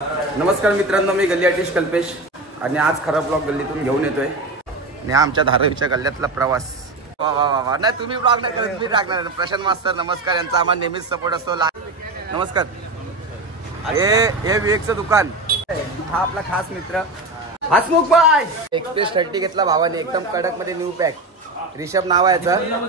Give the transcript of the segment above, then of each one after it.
नमस्कार मित्रांनो, मी गल्ली आर्टिस्ट कल्पेश आणि आज खरा ब्लॉग गल्लीतून घेऊन येतोय आणि हा धारावीच्या गल्ल्यातला प्रवास। वा वा वा वा, नाही तुम्ही ब्लॉग नाही करत, मी टाकणार। प्रशांत मास्तर नमस्कार, यांचा आम्हाला नेहमीच सपोर्ट असतो। नमस्कार। हे विवेकचं दुकान, हा आपला खास मित्र हसमुख भाई। एक्सप्रेस 30 घेतला भावाने, एकदम कडक मध्ये न्यू पॅक। रिषभ नाव आहे याचं।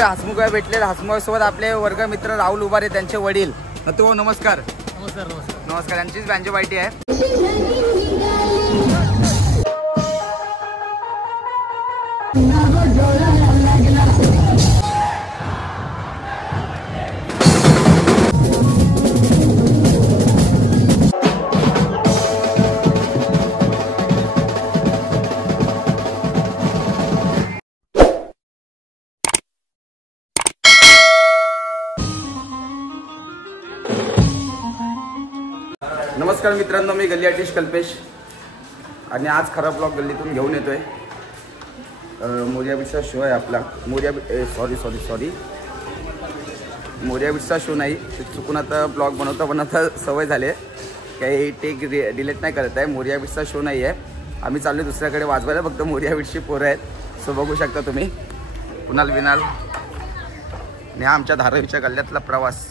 हसमुख भेटले। हसमुख सोबत आपले वर्ग मित्र राहुल उभारे, त्यांचे वडील। तो नमस्कार। नमस्कार नमस्कार नमस्कार। यांचीच बँजो पार्टी आहे। नमस्कार मित्रांनो, मी गल्ली आर्टिस्ट कल्पेश आणि आज खरा ब्लॉग गल्लीतून घेऊन येतोय। मोर्या बीटचा शो आहे आपला। मोर्या बीटचा शो नाही, चुकून आता ब्लॉग बनवता सवय झाली आहे, काही टेक डिलीट नाही करत आहे। मोर्या बीटचा शो नाही आहे, आम्ही चाललो दुसऱ्याकडे वाजवायला। फक्त मोर्या बीटची पोरं आहेत, सो बघू शकता तुम्ही। कुणाल विनाल आणि हा आमच्या धारावीच्या गल्ल्यातला प्रवास।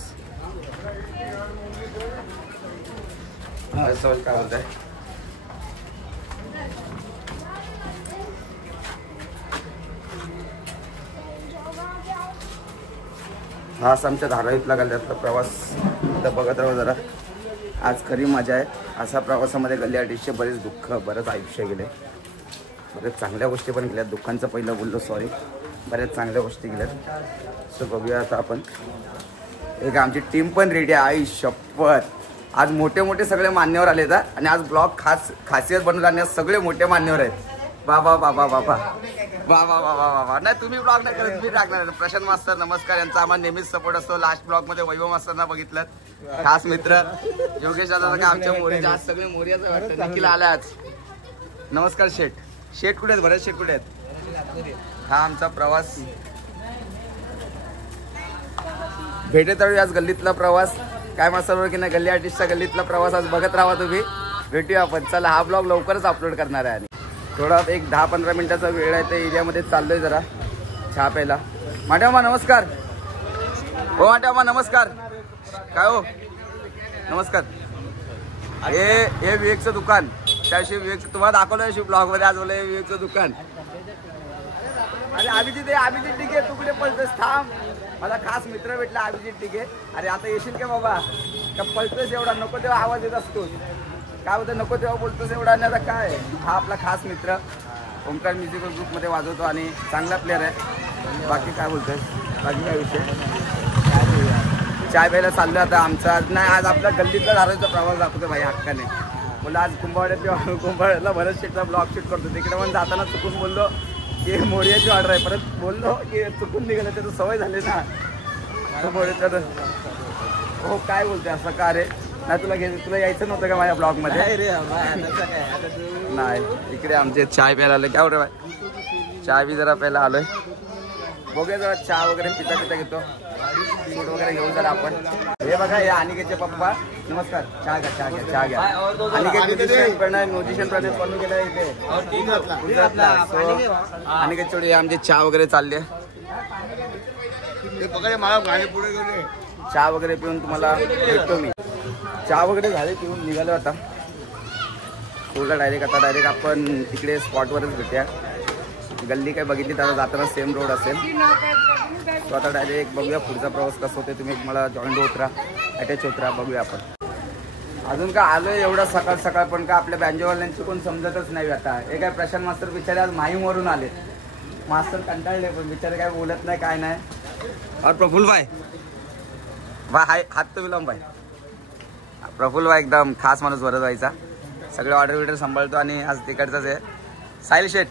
काय होत आहे, हा आमच्या धारावीतला गल्ल्यातला प्रवास। आता बघत राहू जरा, आज खरी मजा आहे। अशा प्रवासामध्ये गल्ली आर्टिस्टचे बरेच दुःख, बरंच आयुष्य गेले, बरेच चांगल्या गोष्टी पण केल्यात। दुःखांचं पहिलं बोललो, सॉरी। बऱ्याच चांगल्या गोष्टी केल्यात, सो बघूया आता आपण। एक आमची टीम पण रेडी आहे। आई शपथ, आज मोठे मोठे सगळे मान्यवर आले आहेत आणि आज ब्लॉग खासियत बनवून आणण्यास सगळे मोठे मान्यवर आहेत। बाबा बाबा बाबा बाबा बाबा बाबा, नाही तुम्ही ब्लॉग नाही करत, मी टाकणार। प्रशांत मास्तर नमस्कार, यांचा आम्हाला नेहमीच सपोर्ट असतो। लास्ट ब्लॉग मध्ये वैभव मास्तरना बघितलं, खास मित्र योगेश दादा का आमच्या मोरीच्या। आज सगळे मोर्याचं वाटतं। निखिल आला आज। नमस्कार शेठ। शेठ कुठे आहेत? भरत शेठ कुठे आहेत? हा आमचा प्रवास भेटेत आज गल्लीतला प्रवास। काय मास्तर की नाही, गल्ली आर्टिस्टचा गल्लीतला प्रवास आज बघत राहा तुम्ही। भेटूया आपण। चला, हा ब्लॉग लवकरच अपलोड करणार आहे आणि थोडा एक 10-15 मिनिटाचा वेळ आहे। त्या एरियामध्ये चाललोय जरा चहा प्यायला। माट्यामा नमस्कार। हो माट्यामा नमस्कार। काय हो नमस्कार। हे विवेकचं दुकान, त्याशिवाय विवेकचं तुम्हाला दाखवलं ब्लॉग मध्ये। आज बोलले विवेकचं दुकान। अरे अभिजित ठीक आहे, तू कुठे पळतोस? थांब, मला खास मित्र भेटला अभिजित ठीक आहे। अरे आता येशील का बाबा? का पळतोस एवढा? नको तेव्हा आवाज येत असतो, काय होतं नको तेव्हा बोलतोस एवढा। आणि आता काय, हा आपला खास मित्र ओमकार म्युझिकल ग्रुपमध्ये वाजवतो आणि चांगला प्लेअर आहे। बाकी काय बोलतोय, बाकी काय विषय? चाय प्यायला चाललो आता। आमचा नाही, आज आपला गल्लीतला धारावीचा प्रवास दाखवतो भाई हक्काने। बोला आज कुंभारवाड्यातला भरत शेठचा ब्लॉग शूट करतो। तिकडे पण जाताना चुकून बोललो की मोर्याची ऑर्डर आहे, परत बोललो की चुकून निघालं, त्याचं सवय झाली ना मोर्याचं। हो काय बोलतोय असं का रे? नाही तुला यायचं नव्हतं का माझ्या ब्लॉग मध्ये? नाही, इकडे आमचे चाय प्यायला आलोय। काय होतं बाय, चाय बी जरा प्यायला आलोय। बघूया जरा चहा वगैरे पिता घेतो, शूट वगैरे घेऊन जरा आपण। हे बघा, हे अनिकेतचे पप्पा नमस्कार। चहा घ्या। अनिकेत म्युझिशियन प्रणय बनून गेला इथे गुजरातला। अनिकेत चोडी आमचे चहा वगैरे चालले। चहा वगैरे पिऊन तुम्हाला भेटतो मी। चहा वगैरे झाले पिऊन निघालो आता पुढला डायरेक्ट आपण तिकडे स्पॉटवरच भेटूया। गल्ली काय बघितली तर जाताना सेम रोड असेल, तो आता डायरेक्ट बघूया पुढचा प्रवास कसा होते। तुम्ही मला जॉईंट होत राहा, अटॅच होत राहा, बघूया आपण। अजून का आलोय एवढा सकाळ पण का आपल्या बँजोवाल्यांची कोण समजतच नाही। आता हे काय प्रशांत मास्तर बिचारे आज माहीमवरून आले। मास्तर कंटाळले पण बिचारे, काय बोलत नाही काय नाही। और प्रफुल्ल भाई हाय, हात तो विलंब भाई। प्रफुल्ल भाई एकदम खास माणूस भरत व्हायचा, सगळे ऑर्डर सांभाळतो आणि आज तिकडचाच आहे। साहिल शेठ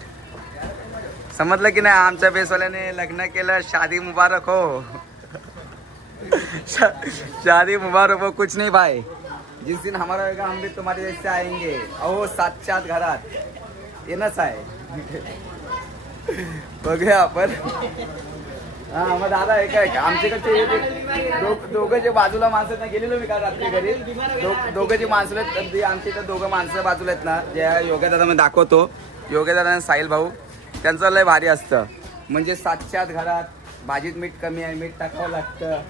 समजलं की नाही, आमच्या बेसवाल्याने लग्न केलं, शादी मुबारक हो। शादी मुबारक हो. कुछ नहीं भाई, जिस दिन हमारा होगा हम भी तुम्हारे जैसे आएंगे. अहो सातच्या आत घरात येणंच आहे. बघूया आपण. हा मग दादा हे काय आमच्याकडचे दोघं जे बाजूला माणसं ना गेलेलो मी काल रात्री घरी. दोघं जे माणसं आहेत आमच्या इथं दोघं माणसं बाजूला आहेत ना, ज्या योगा दादा मी दाखवतो. योगा दादा आणि साहिल भाऊ त्यांचं लय भारी असतं. म्हणजे 7च्या आत घरात, भाजीत मीठ कमी आहे मीठ टाकावं लागतं,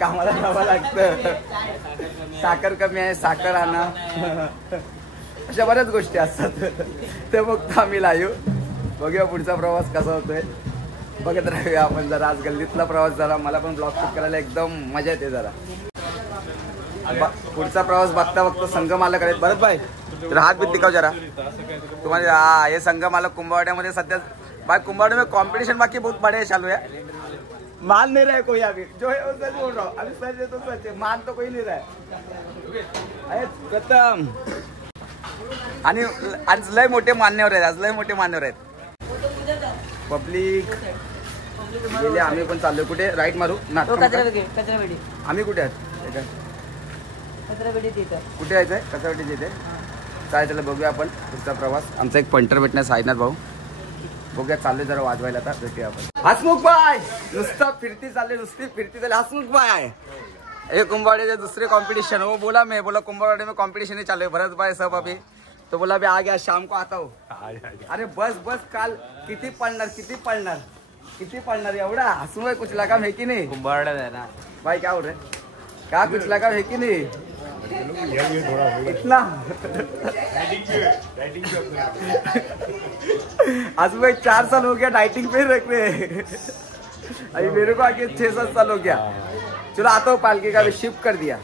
कामाला जावं लागतं, साखर कमी आहे साखर आणा, अशा बऱ्याच गोष्टी असतात. ते बघतो आम्ही लाईव्ह. बघूया पुढचा प्रवास कसा होतोय, बघत राहूया आपण. जरा आज गल्लीतला प्रवास, जरा मला पण ब्लॉग शूट करायला एकदम मजा येते. जरा पुढचा प्रवास बघता संघ मालक आहेत भरत भाई. तर हात बीत दिखाव जरा तुम्हाला. हे संघ मालक कुंभवाड्यामध्ये सध्या भाई, कुंभवाड़े में कंपटीशन बाकी बहुत बड़े चालू है. मान नहीं रहा कोई अभी, जो है वो सच बोल रहा हूँ. अभी सच है तो सच है, मान तो कोई नहीं रहा है. खतम. आणि आज लय मोठे मान्यवर आहेत, आज लय मोठे मान्यवर आहेत. पब्लिक गेले, आम्ही पण चाललोय. कुठे राईट मारू ना? आम्ही कुठे आहेत? कुठे यायचंय? कचरावेडी तिथे चालेल. त्याला बघूया आपण पुढचा प्रवास. आमचा एक पंटर भेटण्यास साईनाथ भाऊ. बघूया चालले जरा वाजवायला. आता भेटूया आपण. हसमुख बाय नुसता फिरती चालले, नुसती फिरती चालले. हसमुख बाय हे कुंभवाड़े दूसरे कंपटीशन. वो बोला मैं बोला कुंभवाड़े में कंपटीशन ही चालू है. भरत भाई सब अभी तो बोला अभी आ गया, शाम को आता हूँ. अरे बस काल किती पडणार एवढा. हसमुख कुछ लगाम है की नहीं? कुंभवाड़ा है ना भाई. क्या हो रहा है? क्या कुछ लगाम है की नहीं? इतना आज मैं 4 साल हो गया डाइटिंग पे रख रहे. अभी मेरे को आगे 6-7 साल हो गया. चलो आता हूँ. पालकी का भी शिफ्ट कर दिया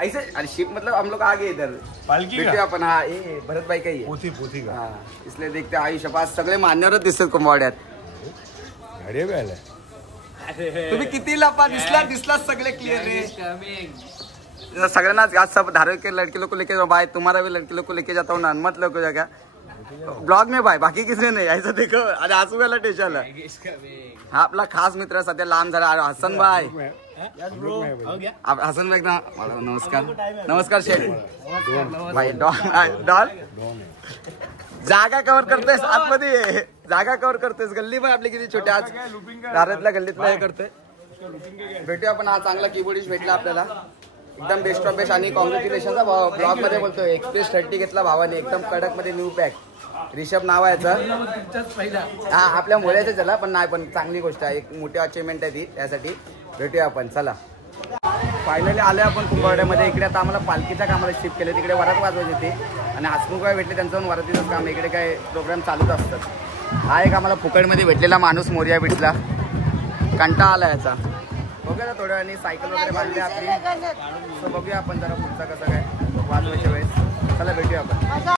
ऐसे. अरे शिफ्ट मतलब हम लोग आगे इधर पालकी का अपन. हाँ ये भरत भाई का ही है. पोथी का. हाँ इसलिए देखते आयुष पास सगळे मान्यवरच दिसतात कुंभवाड्यात. तुम्ही किती लपा दिसला सगळे क्लियर रे. सगळ्यांना आज सब धारे के लड़के लोग को लेके जाओ भाई. तुम्हारा भी लड़के लोग को लेके जाता हूँ ना, मत लोग जगह ब्लॉग में भाई. बाकी किसी नहीं ऐसा देखो. अरे आंसू वाला टेंशन है. हा आपला खास मित्र सध्या लांब झाला हसन भाई. हसन भाई ना नमस्कार शेठ भाई. डॉल जागा कव्हर करतोयस आतमध्ये, जागा कव्हर करतोयस. गल्ली पण आपली किती छोटी. आज दारातल्या गल्लीतला हे करतोय. भेटूया आपण. हा चांगला कीबोर्डिस्ट भेटला आपल्याला, एकदम बेस्ट ऑफ बेस्ट. आणि कॉंग्रॅच्युलेशन. ब्लॉग मध्ये बोलतोय एक्सप्रेस 30 घेतला भावाने, एकदम कडक मध्ये न्यू पॅक. रिषभ नाव आहे याचं. हा आपल्या मुलाचं चला, पण नाही पण चांगली गोष्ट आहे. एक मोठी अचिव्हमेंट आहे ती. त्यासाठी भेटूया आपण. चला फायनली आलोय आपण कुंभवाड्यामध्ये. इकडे आता आम्हाला पालखीच्या कामाला शिफ्ट केले. तिकडे वरात वाजवायची होती आणि हसमुख भाई भेटले, त्यांचं वरातीचंच काम. इकडे काय प्रोग्राम चालूच असतात. हा एक आम्हाला फुकटमध्ये भेटलेला माणूस मोर्या भेटला. कंटाळा आला याचा. बघूया ना थोड्या वेळाने. सायकल वगैरे बांधली आपली. सो बघूया आपण जरा पुढचा कसं काय वाजवायच्या वेळेस. चला भेटूया आपण.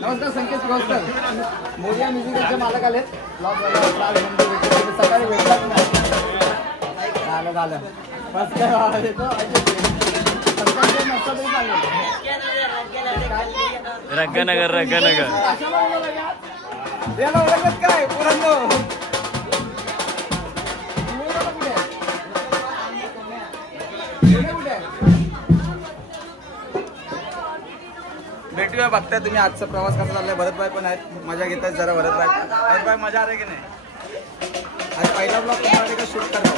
नमस्कार संकेत नमस्कार. मोरिया म्युझिकचे मालक आले. सकाळी भेटलाच नाही. झालं रंगनगर याला ओळखत काय पोरांनो. भेटूया. बघताय तुम्ही आजचा प्रवास कसा चाललाय. भरतभाई पण आहेत, मजा घेत आहेत जरा. भरतभाई मजा आली की नाही. आज पहिला ब्लॉग तुम्हाला का शूट करतो.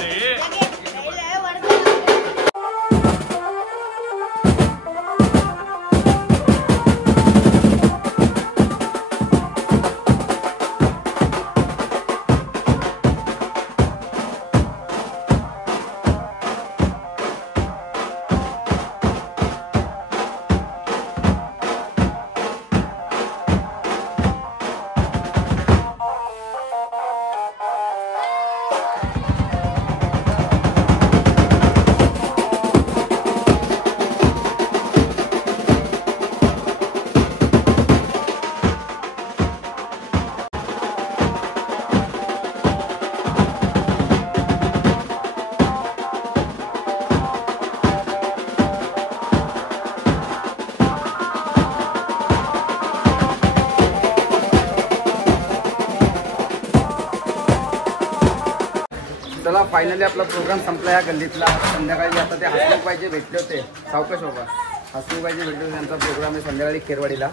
चला फायनली आपला प्रोग्राम संपला या गल्लीतला. संध्याकाळी आता ते हसमुखबाईचे भेटले होते. सावकाश बाबा हसमुखबाईचे भेटले होते. त्यांचा प्रोग्राम आहे संध्याकाळी खेरवाडीला.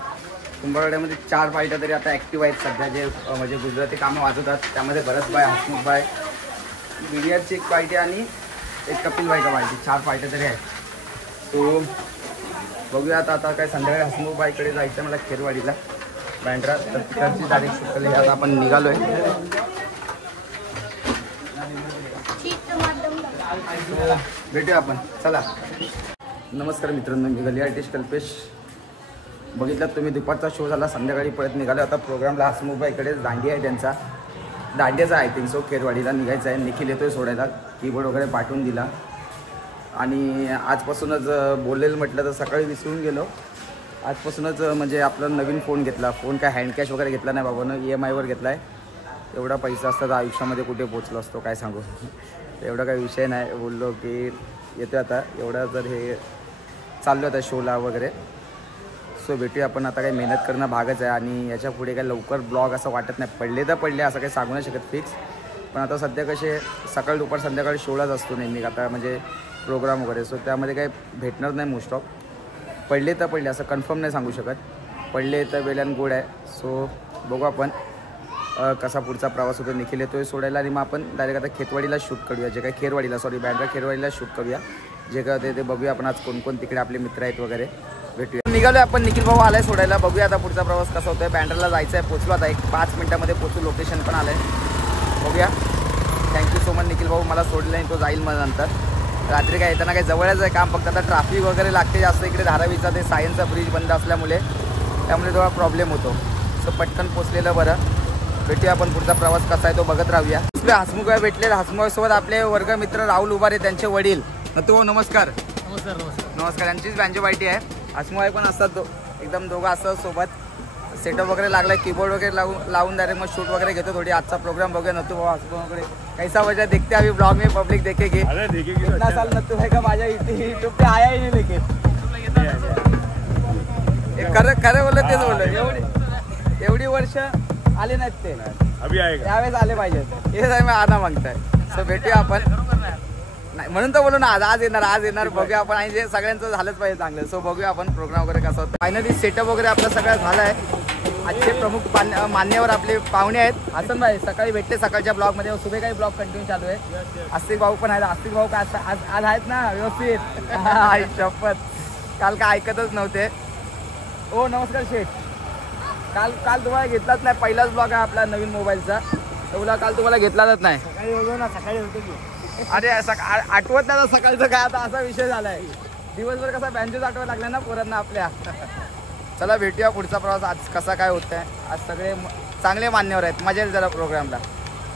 कुंभारवाड्यामध्ये 4 फायटर तरी आता ॲक्टिव्ह आहेत सध्या, जे म्हणजे गुजराती कामं वाजवतात. त्यामध्ये भरतबाई, हसमुखबाई, बिरियाची एक पार्टी आणि एक कपिलबाई का पार्टी, 4 फायटर तरी आहेत. तो बघूया आता काय संध्याकाळी हसमुखबाईकडे जायचं आहे मला खेरवाडीला बँड्रा. तर तिकडची तारीख सुटली. आता आपण निघालो आहे. भेटूया आपण. चला. नमस्कार मित्रांनो, मी गली आर्टिस्ट कल्पेश. बघितलं तुम्ही दुपारचा शो झाला. संध्याकाळी परत निघालो आता प्रोग्रामला. हसमुखबाईकडे दांडिया आहे त्यांचा. दांडियाचा आय थिंक सो. खेरवाडीला निघायचं आहे. निखिल येतोय सोडायला. कीबोर्ड वगैरे पाठवून दिला. आणि आजपासूनच बोलेल म्हटलं तर सकाळी विसरून गेलो. आजपासूनच म्हणजे आपला नवीन फोन घेतला. फोन काय हँड कॅश वगैरे घेतला नाही बाबानं, EMIवर घेतला आहे. एवढा पैसा असता तर आयुष्यामध्ये कुठे पोचलो असतो काय सांगू. एवढा काही विषय नाही. बोललो की येतो आता. एवढा जर हे चाललो आता शोला वगैरे. सो भेटूया आपण. आता काही मेहनत करणं भागच आहे. आणि याच्या पुढे काही लवकर ब्लॉग असं वाटत नाही. पडले तर पडले असं काही सांगू नाही शकत फिक्स. पण आता सध्या कसे सकाळ दुपार संध्याकाळी शोलाच असतो नेहमी आता, म्हणजे प्रोग्राम वगैरे. सो त्यामध्ये काही भेटणार नाही मोस्ट ऑफ. पडले तर पडले असं कन्फर्म नाही सांगू शकत. पडले तर वेल्यान गोड आहे. सो बघू आपण कसा पुढचा प्रवास होतो. निखिल येतोय सोडायला आणि मग आपण डायरेक्ट आता खेतवाडीला शूट करूया. जे काही खेरवाडीला बँड्रा खेरवाडीला शूट करूया. जे काय होते ते बघूया आपण. आज कोण कोण तिकडे आपले मित्र आहेत वगैरे. भेटूया. निघालोय आपण. निखिल भाऊ आलाय सोडायला. बघूया आता पुढचा प्रवास कसा होतोय. बँड्राला जायचं आहे. पोचलो आता. 5 मिनिटामध्ये पोचू. लोकेशन पण आलं आहे. बघूया. थँक्यू सो मच निखिल भाऊ. मला सोडलं आणि तो जाईल मग नंतर. रात्री काय येताना काही जवळच आहे काम. फक्त आता ट्रॅफिक वगैरे लागते जास्त इकडे. धारावीचा ते सायन्सचा ब्रिज बंद असल्यामुळे त्यामुळे थोडा प्रॉब्लेम होतो. सो पटकन पोचलेलं बरं. भेटूया आपण. पुढचा प्रवास कसा आहे तो बघत राहूया. आपले हसमुखबाई भेटले. हसमुखसोबत आपले वर्गमित्र राहुल उभारे, त्यांचे वडील. तो नमस्कार. नमस्कार. यांचीच बँजो पार्टी आहे. हसमुखबाई पण असतात. एकदम दोघं असतात सोबत. सेटअप वगैरे लागलाय. कीबोर्ड वगैरे लावून डायरेक्ट मग शूट वगैरे घेतो. थोडी आजचा प्रोग्राम बघूया. नतू भाऊ हसमुख वगैरे कैसा वजह देखते अभी ब्लॉग में पब्लिक देखेगी. कितना साल नतू भाई का माझ्या यूट्यूब पे आया ही नाही. लेकिन खरं बोललं तेच बोललं. एवढी वर्ष आले नाहीत ते. त्यावेळेस आले पाहिजे. हे मी आना मागताय. सो भेटूया आपण. नाही म्हणून तर बोलू ना आज येणार बघूया आपण. आणि जे सगळ्यांचं झालंच पाहिजे चांगलं. सो बघूया आपण प्रोग्राम वगैरे कसा होतं. फायनली सेटअप वगैरे आपला सगळं झाला आहे. आजचे प्रमुख मान्यवर आपले पाहुणे आहेत. हसन भाई सकाळी भेटले सकाळच्या ब्लॉगमध्ये. सुबह काही ब्लॉग कंटिन्यू चालू आहे. आस्तिक भाऊ पण आहेत. आस्तिक भाऊ काय आज आहेत ना व्यवस्थित. शपथ काल काय ऐकतच नव्हते. ओ नमस्कार शेठ. काल तुम्हाला घेतलाच नाही. पहिलाच ब्लॉग आहे आपला नवीन मोबाईलचा. तेवढा काल तुम्हाला घेतलाच नाही. सकाळी होतो की. अरे आठवत नाही सकाळचं काय. आता असा विषय झालाय. दिवसभर कसा बँजोच आठवत लागला ना पोरांना आपल्या. चला भेटूया पुढचा प्रवास आज कसा काय होत आहे. आज सगळे चांगले मान्यवर आहेत. मजा येईल जरा प्रोग्रामला.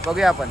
बघूया आपण.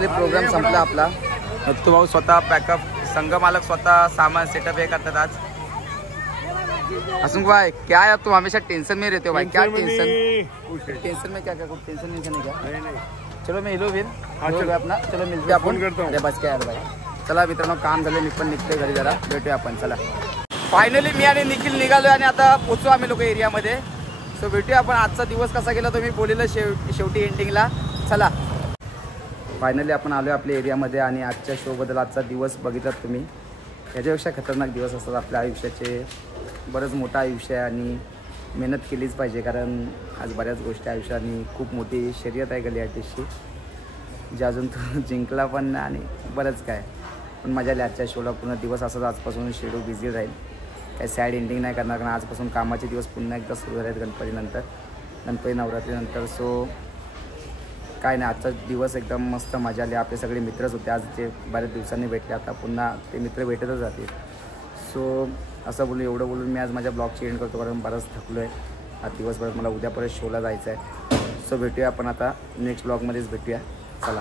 फायनली प्रोग्राम संपला आपला. तो भाऊ स्वतः पॅकअप, संघ मालक स्वतः सामान सेटअप हे करतात आज. असुंग भाई क्या है, तुम हमेशा टेंशन में रहते हो भाई, क्या टेंशन में क्या क्या कुछ टेंशन नहीं क्या? चलो मैं हिलो फिर अपना, चलो मिलते आपण. अरे बस काय यार भाई. चला मित्रांनो, काम झाले, मी पण निघतोय घरी, जरा भेटूया आपण. चला फायनली मी आणि निखिल निघालोय आणि आता पोचू आम्ही लोक एरियामध्ये. सो भेटूया आपण. आजचा दिवस कसा गेला तुम्ही बोललेलं शेवटी एंडिंगला. चला फायनली आपण आलोय आपल्या एरियामध्ये आणि आजच्या शोबद्दल आजचा दिवस बघितलात तुम्ही. याच्यापेक्षा खतरनाक दिवस असतात आपल्या आयुष्याचे. बरंच मोठं आयुष्य आहे आणि मेहनत केलीच पाहिजे, कारण आज बऱ्याच गोष्टी आयुष्यात आणि खूप मोठी शर्यत आहे गली आर्टिस्टची, जे अजून तो जिंकला पण नाही आणि बरंच काय. पण मजा आली आजच्या शोला. पूर्ण दिवस असंच आजपासून शेड्यूल बिझी राहील. काही सॅड एंडिंग नाही करणार, कारण आजपासून कामाचे दिवस पुन्हा एकदा सुरू झाले आहेत गणपती नवरात्रीनंतर. सो काय नाही, आजचा दिवस एकदम मस्त मजा आली. आपले सगळे मित्रच होते आज, जे बऱ्याच दिवसांनी भेटले. आता पुन्हा ते मित्र भेटतच जातील. सो असं बोलून एवढं बोलून मी आज माझ्या ब्लॉगची एंड करतो, कारण बरंच थकलो आहे आज दिवसभरात. मला उद्या परत शोला जायचं आहे. सो भेटूया आपण आता नेक्स्ट ब्लॉगमध्येच भेटूया. चला.